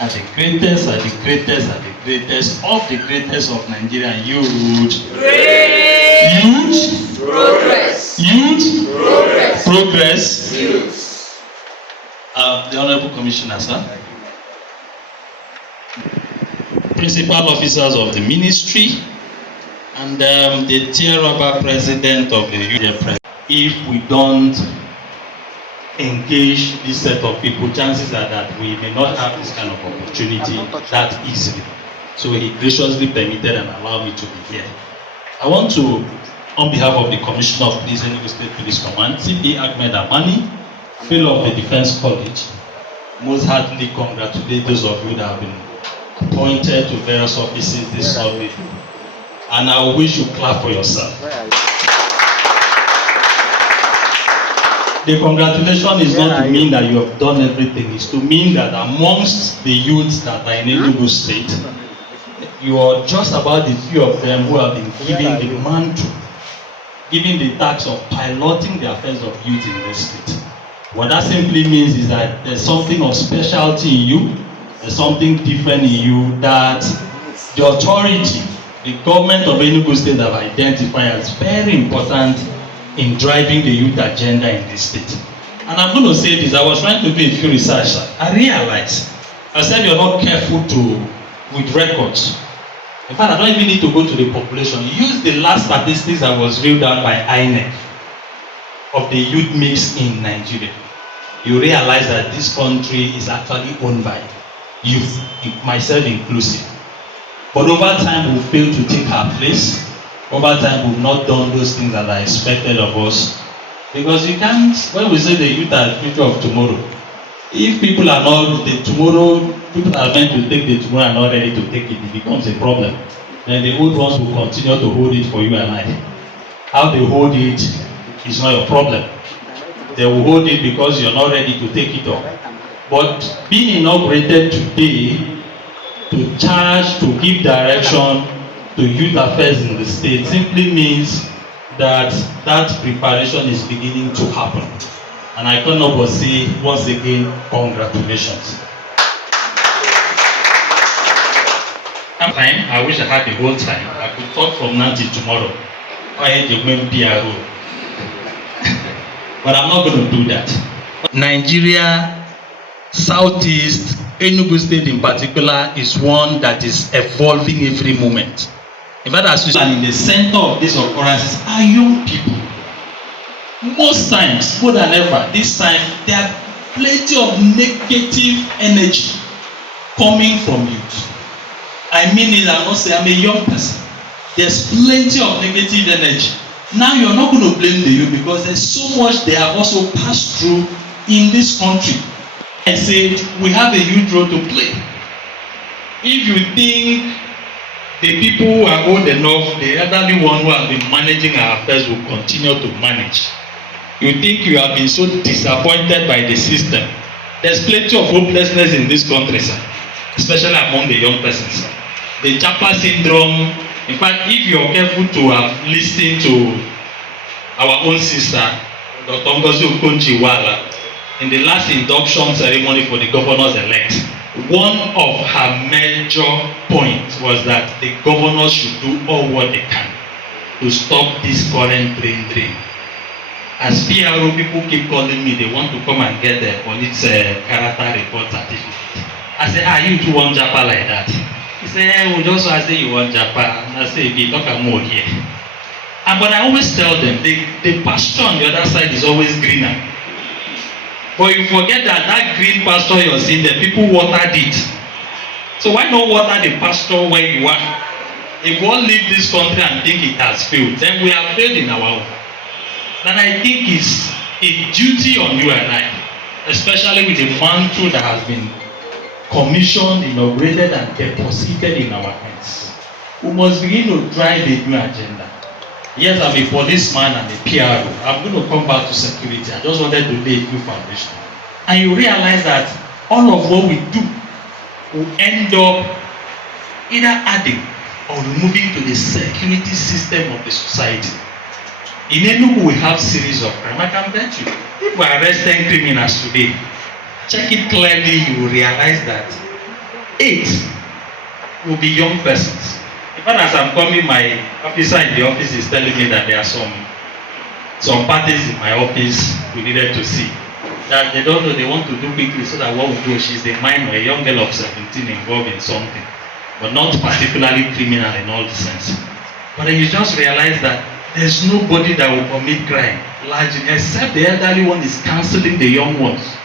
are the greatest, are the greatest, are the greatest of the greatest of Nigerian youth. Youth. Progress. Youth. Progress. Progress. Youth. The Honorable Commissioner, sir. Principal officers of the ministry and the tier-rubber president of the youth. If we don't engage this set of people, chances are that we may not have this kind of opportunity that easily. So he graciously permitted and allowed me to be here. I want to, on behalf of the Commissioner of Police, Enugu State Police Command, CP Ahmed Amani, fellow of the Defense College, most heartily congratulate those of you that have been appointed to various offices this survey. And I wish you clap for yourself. The congratulation is not to mean that you have done everything. It's to mean that amongst the youths that are in Enugu State, you are just about the few of them who have been given the mantle, given the task of piloting the affairs of youth in this state. What that simply means is that there's something of specialty in you, there's something different in you that the authority, the government of Enugu State have identified as very important in driving the youth agenda in this state. And I'm going to say this, I was trying to do a few research. I realized, I said you're not careful with records. In fact, I don't even need to go to the population. Use the last statistics that was reeled out by INEC of the youth mix in Nigeria. You realize that this country is actually owned by youth, myself inclusive. But over time, we failed to take our place. Over time, we've not done those things that are expected of us. Because you can't, when we say the youth are the future of tomorrow, if people are not, people are meant to take the tomorrow and not ready to take it, it becomes a problem. Then the old ones will continue to hold it for you and I. How they hold it is not your problem. They will hold it because you're not ready to take it up. But being inaugurated today to charge, to give direction to youth affairs in the state simply means that that preparation is beginning to happen. And I cannot but say once again, congratulations. I wish I had the whole time. I could talk from now till tomorrow. I had the main PRO. But I'm not going to do that. Nigeria, Southeast, Enugu State in particular is one that is evolving every moment. In fact, as you and in the center of these occurrences are young people. Most times, more than ever, this time there are plenty of negative energy coming from youth. I mean it, I'm not saying I'm a young person. There's plenty of negative energy. Now you're not going to blame the youth because there's so much they have also passed through in this country. I said we have a huge role to play. If you think the people who are old enough, the elderly one who have been managing our affairs will continue to manage, you think you have been so disappointed by the system. There's plenty of hopelessness in this country, sir, especially among the young persons. The Chapa syndrome. In fact, if you're careful to have listened to our own sister, Dr. Ngozi Okonjo-Iweala, in the last induction ceremony for the governors-elect, one of her major points was that the governors should do all what they can to stop this current brain drain. As PRO, people keep calling me, they want to come and get the police character report certificate. I say, you too want Japa like that? He said, we just say you want Japa. And I say, if you talk more here. But I always tell them, the pasture on the other side is always greener. But you forget that that green pasture you're seeing, the people watered it. So why not water the pasture where you are? If we all leave this country and think it has failed, then we have failed in our own. That I think is a duty on you and I, especially with the mantle that has been commissioned, inaugurated, and deposited in our hands. We must begin to drive a new agenda. Yes, I'm a policeman and a PRO. I'm going to come back to security. I just wanted to lay a few foundations. And you realize that all of what we do will end up either adding or removing to the security system of the society. In Enugu, we have series of crime. I can bet you, if we are arresting criminals today, check it clearly, you will realize that 8 will be young persons. In fact, as I'm coming, my officer in the office is telling me that there are some parties in my office we needed to see. That they don't know, they want to do quickly so that what we do, she's a minor, a young girl of 17 involved in something, but not particularly criminal in all the sense. But then you just realize that there's nobody that will commit crime largely, except the elderly one is counseling the young ones.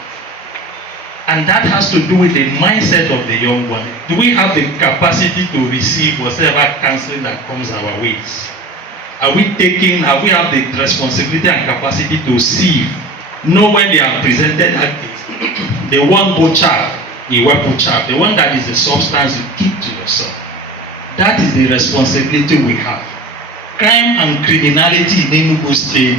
And that has to do with the mindset of the young one. Do we have the capacity to receive whatever counseling that comes our ways? Have we have the responsibility and capacity to see, know when they are presented at the one bochar, the weapon chap, the one that is a substance you keep to yourself? That is the responsibility we have. Crime and criminality in Enugu State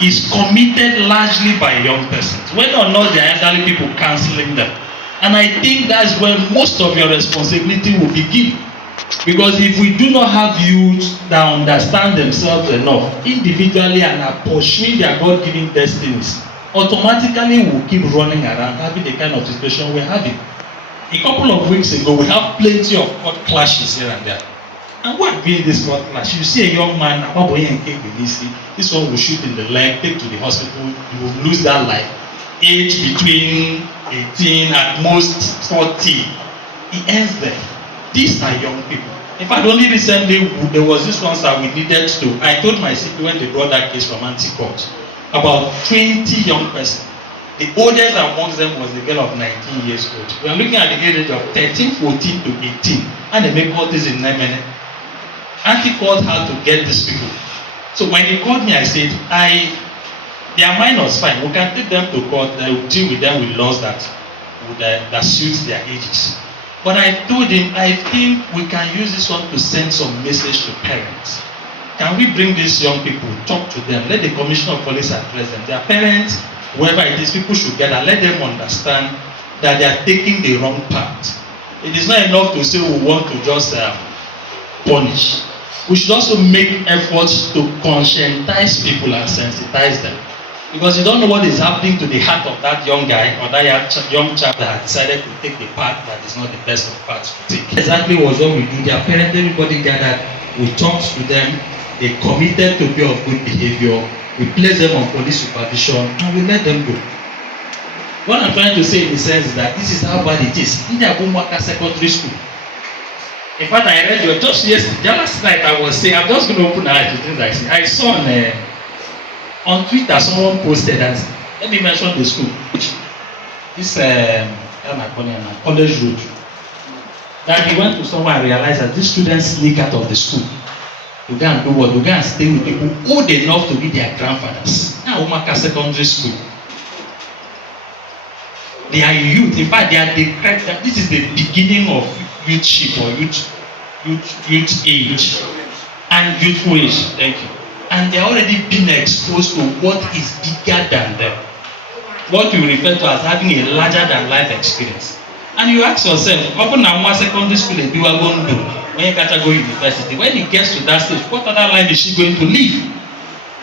is committed largely by young persons, whether or not they are elderly people counseling them. And I think that's where most of your responsibility will begin. Because if we do not have youth that understand themselves enough individually and are pursuing their God-given destinies, automatically we will keep running around having the kind of situation we're having. A couple of weeks ago, we have plenty of court clashes here and there. And what being this court clash? You see a young man, this one will shoot in the leg, take to the hospital, you will lose that life. Age between 18, at most 40. He ends there. These are young people. In fact, only recently, there was this one that we needed to, I told my CP when they brought that case from anti-court, about 20 young persons. The oldest amongst them was a girl of 19 years old. We are looking at the age of 13, 14 to 18. And they make court this in 9 minutes. Anti-court had to get these people. So when he called me, I said, their mind was fine. We can take them to court. I will deal with them with laws that suits their ages. But I told him, I think we can use this one to send some message to parents. Can we bring these young people, talk to them, let the commissioner of police address them. Their parents, whoever it is, people should gather, let them understand that they are taking the wrong path. It is not enough to say we want to just punish. We should also make efforts to conscientize people and sensitize them. Because you don't know what is happening to the heart of that young guy or that young child that has decided to take the path that is not the best of paths to take. Exactly was what we do. Their parents, everybody gathered, we talked to them, they committed to be of good behavior, we placed them on police supervision, and we let them go. What I'm trying to say in the sense is that this is how bad it is. In the Abumwaka Secondary School. In fact, I read just yesterday, last night I was saying, I'm just going to open my eyes to things I see. I saw on Twitter, someone posted, and let me mention the school. This college road. That he went to somewhere and realized that these students sneak out of the school to go and do what? To go and stay with people old enough to be their grandfathers. Now, Umaka Secondary School. They are youth. In fact, this is the beginning of youthship or youth age and youthful age. Thank you. And they're already been exposed to what is bigger than them. What we refer to as having a larger than life experience. And you ask yourself, open now one secondary school and do a going to do when you can't go university. When it gets to that stage, what other life is she going to live?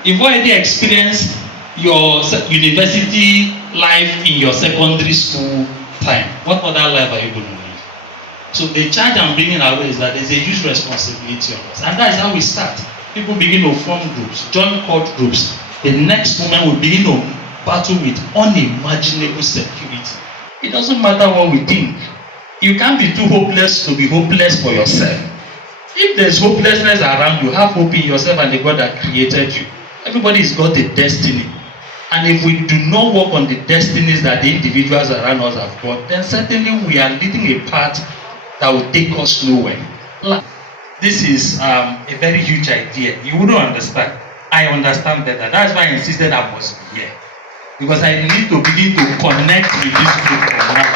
You've already experienced your university life in your secondary school time. What other life are you going to live? So the charge I'm bringing away is that there's a huge responsibility on us. And that's how we start. People begin to form groups, join court groups. The next moment we begin to battle with unimaginable security. It doesn't matter what we think. You can't be too hopeless to be hopeless for yourself. If there's hopelessness around you, have hope in yourself and the God that created you. Everybody's got a destiny. And if we do not work on the destinies that the individuals around us have got, then certainly we are leading a path that will take us nowhere. This is a very huge idea. You wouldn't understand. I understand better. That's why I insisted I must be here. Because I need to begin to connect with this group now.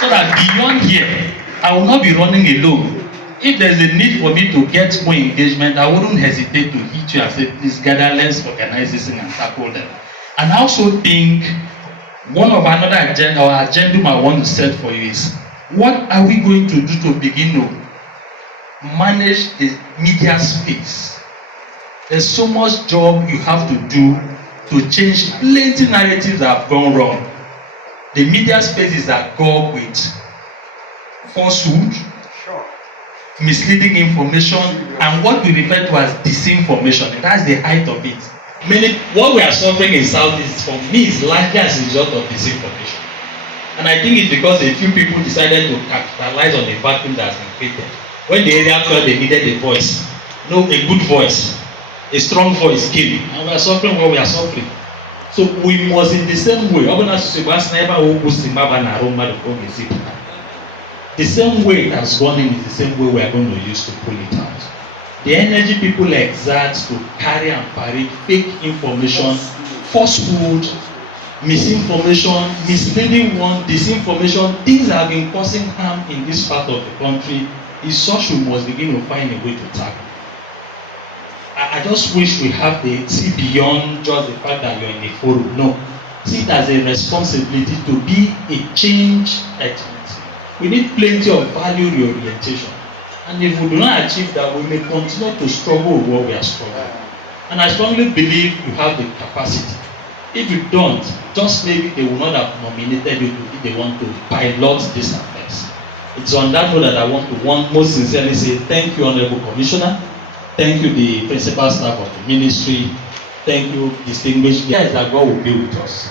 So that beyond here, I will not be running alone. If there's a need for me to get more engagement, I wouldn't hesitate to hit you and say, please gather, let's organize this thing and tackle them. And I also think another agenda or agenda I want to set for you is, what are we going to do to begin to manage the media space? There's so much job you have to do to change plenty narratives that have gone wrong. The media space is agog with falsehood, Sure. misleading information, and what we refer to as disinformation. That's the height of it. What we are suffering in Southeast, for me, is largely as a result of disinformation. And I think it's because a few people decided to capitalize on a vacuum that has been created. When the area felt they needed a voice, a good voice, a strong voice came, and we are suffering what we are suffering. So we must, in the same way, the same way it has gone in is the same way we are going to use to pull it out. The energy people exert to carry and parade fake information, falsehood, misinformation, misleading one, disinformation, things that have been causing harm in this part of the country is such we must begin to find a way to tackle. I just wish we have the see beyond just the fact that you're in a forum. No, see it as a responsibility to be a change agent. We need plenty of value reorientation. And if we do not achieve that, we may continue to struggle with what we are struggling. And I strongly believe you have the capacity. If you don't, just maybe they will not have nominated you if they want to pilot this affairs. It's on that note that I want to most sincerely say thank you, Honorable Commissioner. Thank you, the principal staff of the ministry. Thank you, distinguished guests, that God will be with us.